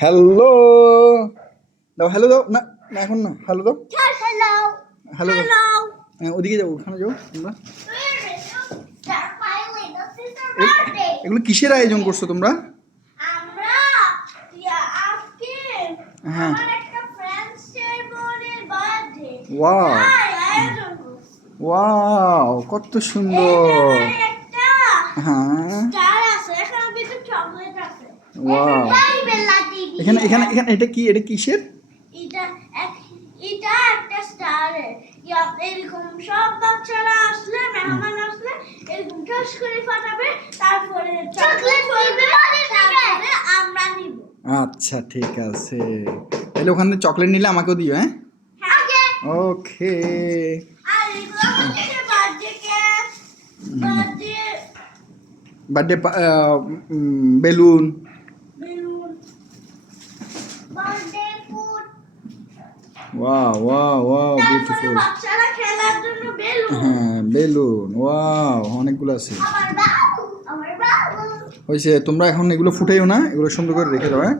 Hello দাও, hello দাও। না না, এখন না, হ্যালো দাও, হ্যালো দাও। হ্যাঁ, ওদিকে যাও, ওখানে যাও তোমরা। এগুলো কিসের আয়োজন করছো তোমরা? হ্যাঁ, ওয়াও ওয়াও, কত সুন্দর। হ্যাঁ, ওয়াও। এখানে এখানে এখানে এটা কি, এটা কিসের? এটা একটা স্টারের এরকম সব বাচ্চারা আসলে মেহমান আসলে এরকম ঠাস করে ফাটাবে, তারপরে চকলেট বলবে, তারপরে আমরা নিব। আচ্ছা ঠিক আছে, তাহলে ওখানে চকলেট নিলে আমাকেও দিও। হ্যাঁ, ওকে। আর এগুলো হচ্ছে birthday cake, birthday balloon, balloon, birthday food, wow wow wow, তারপরে বিউটিফুল। বাচ্চারা খেলার জন্য বেলুন। হ্যাঁ, বেলুন, ওয়াও, অনেকগুলো আছে। আমার বাবু হয়েছে, তোমরা এখন এগুলো ফুটাইও না, এগুলো সুন্দর করে রেখে দাও। হ্যাঁ।